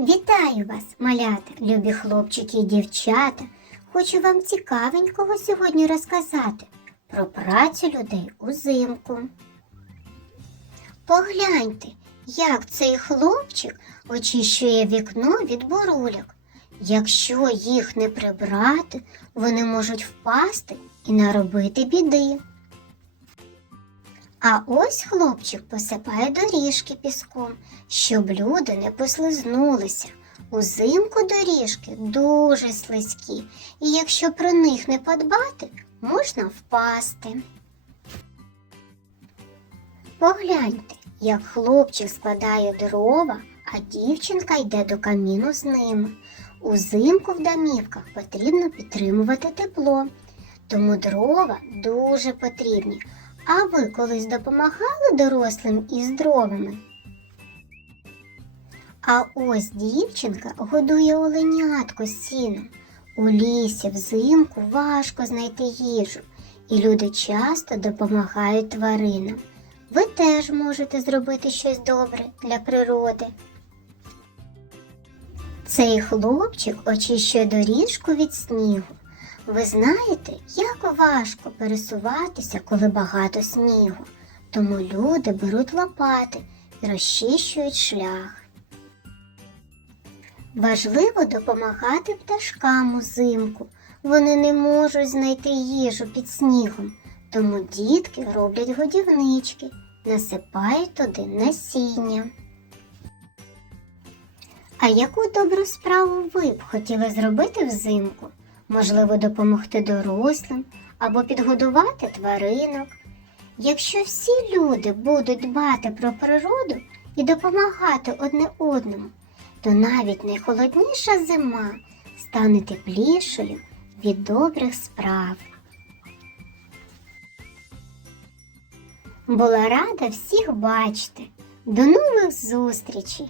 Вітаю вас, малята, любі хлопчики і дівчата. Хочу вам цікавенького сьогодні розказати про працю людей узимку. Погляньте, як цей хлопчик очищує вікно від бурульок. Якщо їх не прибрати, вони можуть впасти і наробити біди. А ось хлопчик посипає доріжки піском, щоб люди не послизнулися. Узимку доріжки дуже слизькі, і якщо про них не подбати, можна впасти. Погляньте, як хлопчик складає дрова, а дівчинка йде до каміну з ними. Узимку в домівках потрібно підтримувати тепло, тому дрова дуже потрібні. А ви колись допомагали дорослим із дровами? А ось дівчинка годує оленятко з сіном. У лісі взимку важко знайти їжу, і люди часто допомагають тваринам. Ви теж можете зробити щось добре для природи. Цей хлопчик очищує доріжку від снігу. Ви знаєте, як важко пересуватися, коли багато снігу, тому люди беруть лопати і розчищують шлях. Важливо допомагати пташкам узимку. Вони не можуть знайти їжу під снігом, тому дітки роблять годівнички, насипають туди насіння. А яку добру справу ви б хотіли зробити взимку? Можливо, допомогти дорослим або підгодувати тваринок. Якщо всі люди будуть дбати про природу і допомагати одне одному, то навіть найхолодніша зима стане теплішою від добрих справ. Була рада всіх бачити. До нових зустрічей!